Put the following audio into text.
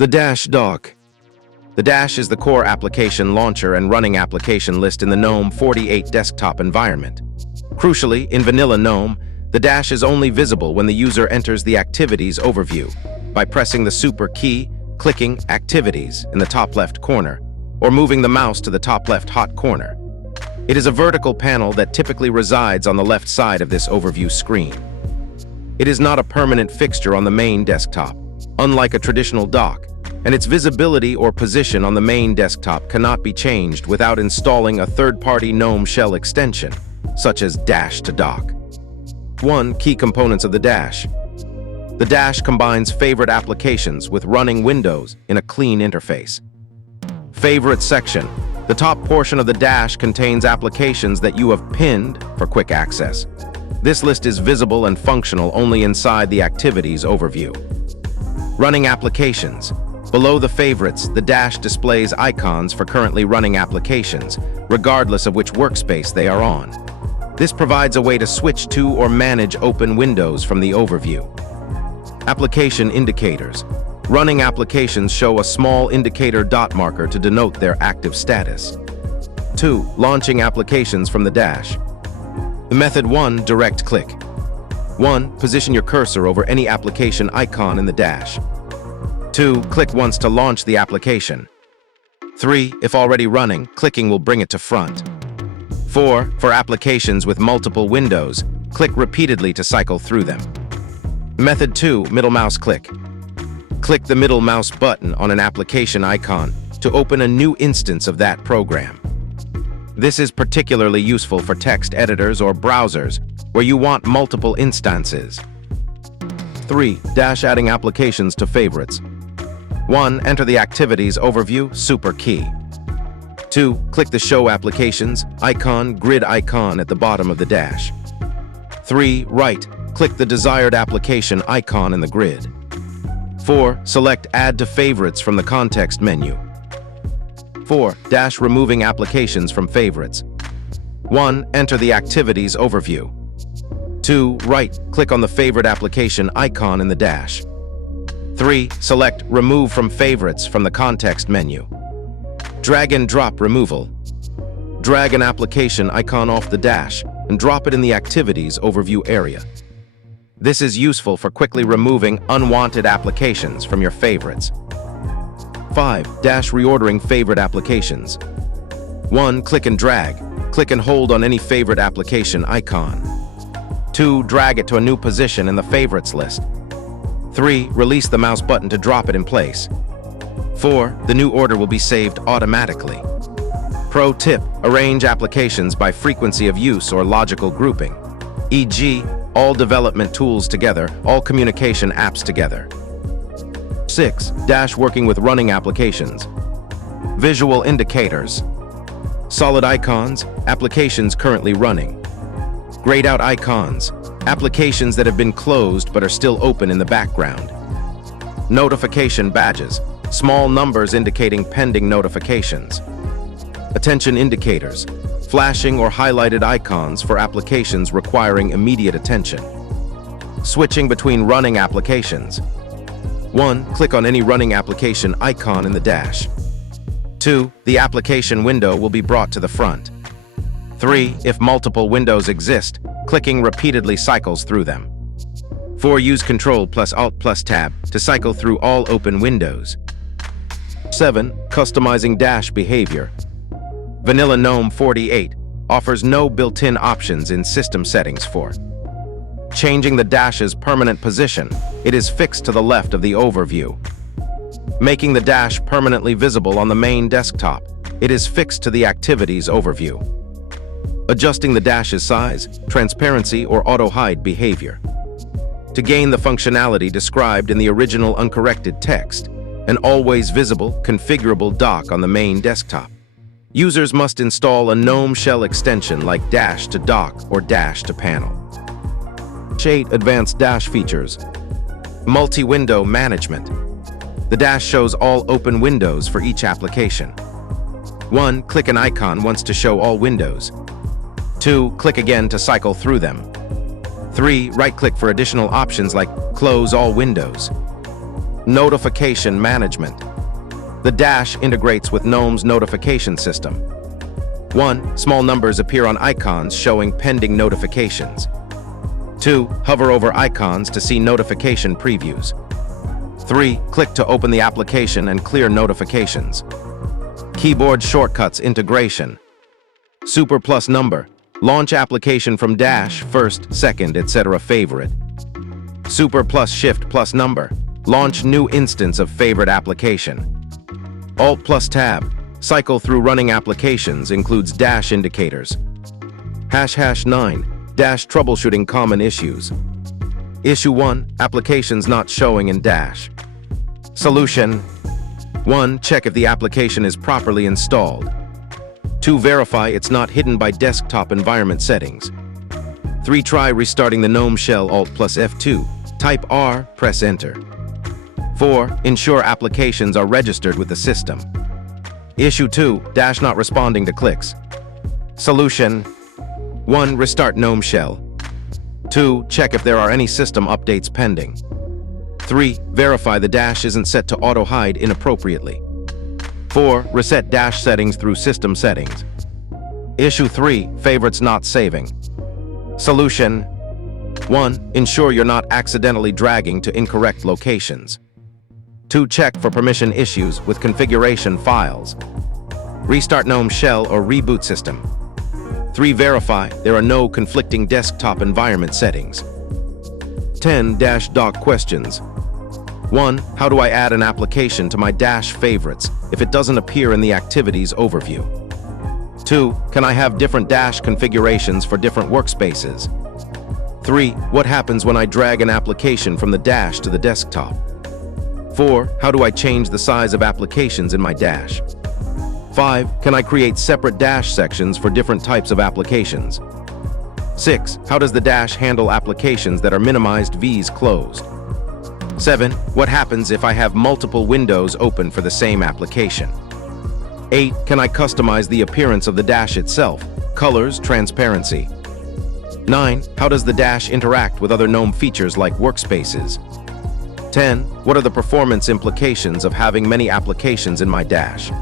The Dash dock. The Dash is the core application launcher and running application list in the GNOME 48 desktop environment. Crucially, in vanilla GNOME, the Dash is only visible when the user enters the Activities overview by pressing the Super key, clicking Activities in the top left corner, or moving the mouse to the top left hot corner. It is a vertical panel that typically resides on the left side of this overview screen. It is not a permanent fixture on the main desktop, unlike a traditional dock, and its visibility or position on the main desktop cannot be changed without installing a third-party GNOME Shell extension, such as Dash to Dock. 1. Key components of the Dash. The Dash combines favorite applications with running Windows in a clean interface. Favorite section. The top portion of the Dash contains applications that you have pinned for quick access. This list is visible and functional only inside the Activities overview. Running applications. Below the favorites, the Dash displays icons for currently running applications, regardless of which workspace they are on. This provides a way to switch to or manage open windows from the overview. Application indicators. Running applications show a small indicator dot marker to denote their active status. 2. Launching applications from the Dash. Method 1. Direct click. 1. Position your cursor over any application icon in the Dash. 2. Click once to launch the application. 3. If already running, clicking will bring it to front. 4. For applications with multiple windows, click repeatedly to cycle through them. Method 2. Middle mouse click. Click the middle mouse button on an application icon to open a new instance of that program. This is particularly useful for text editors or browsers where you want multiple instances. 3. Dash adding applications to favorites. 1. Enter the Activities overview, Super key. 2. Click the Show Applications icon, grid icon at the bottom of the Dash. 3. Right. Click the desired application icon in the grid. 4. Select Add to Favorites from the context menu. 4. Dash removing applications from favorites. 1. Enter the Activities overview. 2. Right. Click on the favorite application icon in the Dash. 3. Select Remove from Favorites from the context menu. Drag and drop removal. Drag an application icon off the Dash and drop it in the Activities overview area. This is useful for quickly removing unwanted applications from your favorites. 5. Dash reordering favorite applications. 1. Click and drag. Click and hold on any favorite application icon. 2. Drag it to a new position in the favorites list. 3. Release the mouse button to drop it in place. 4. The new order will be saved automatically. Pro tip: arrange applications by frequency of use or logical grouping, e.g., all development tools together, all communication apps together. 6. Dash working with running applications. Visual indicators. Solid icons, applications currently running. Grayed out icons, applications that have been closed but are still open in the background. Notification badges, small numbers indicating pending notifications. Attention indicators, flashing or highlighted icons for applications requiring immediate attention. Switching between running applications. 1. Click on any running application icon in the Dash. 2. The application window will be brought to the front. 3. If multiple windows exist, clicking repeatedly cycles through them. 4. Use Ctrl+Alt+Tab to cycle through all open windows. 7. Customizing Dash behavior. Vanilla GNOME 48 offers no built-in options in system settings for changing the Dash's permanent position. It is fixed to the left of the overview. Making the Dash permanently visible on the main desktop. It is fixed to the Activities overview. Adjusting the Dash's size, transparency, or auto-hide behavior. To gain the functionality described in the original uncorrected text, an always visible, configurable dock on the main desktop. Users must install a GNOME Shell extension like Dash to Dock or Dash to Panel. 8. Advanced Dash features. Multi-window management. The Dash shows all open windows for each application. 1. Click an icon once to show all windows. 2. Click again to cycle through them. 3. Right-click for additional options like Close all windows. Notification management. The dash integrates with GNOME's notification system. 1. Small numbers appear on icons showing pending notifications. 2. Hover over icons to see notification previews. 3. Click to open the application and clear notifications. Keyboard shortcuts integration. Super plus number. Launch application from dash, first, second, etc. favorite. Super plus shift plus number. Launch new instance of favorite application. Alt plus tab. Cycle through running applications includes dash indicators. #9. Dash troubleshooting common issues. Issue 1. Applications not showing in dash. Solution. 1. Check if the application is properly installed. 2. Verify it's not hidden by desktop environment settings. 3. Try restarting the GNOME Shell Alt plus F2. Type R, press Enter. 4. Ensure applications are registered with the system. Issue 2. Dash not responding to clicks. Solution. 1. Restart GNOME Shell. 2. Check if there are any system updates pending. 3. Verify the dash isn't set to auto-hide inappropriately. 4. Reset dash settings through system settings. Issue 3. Favorites not saving. Solution. 1. Ensure you're not accidentally dragging to incorrect locations. 2. Check for permission issues with configuration files. Restart GNOME Shell or reboot system. 3. Verify there are no conflicting desktop environment settings. 10. Doc questions. 1. How do I add an application to my dash favorites if it doesn't appear in the activities overview? 2. Can I have different dash configurations for different workspaces? 3. What happens when I drag an application from the dash to the desktop? 4. How do I change the size of applications in my dash? 5. Can I create separate dash sections for different types of applications? 6. How does the dash handle applications that are minimized vs closed? 7. What happens if I have multiple windows open for the same application? 8. Can I customize the appearance of the dash itself? Colors, transparency. 9. How does the dash interact with other GNOME features like workspaces? 10. What are the performance implications of having many applications in my dash?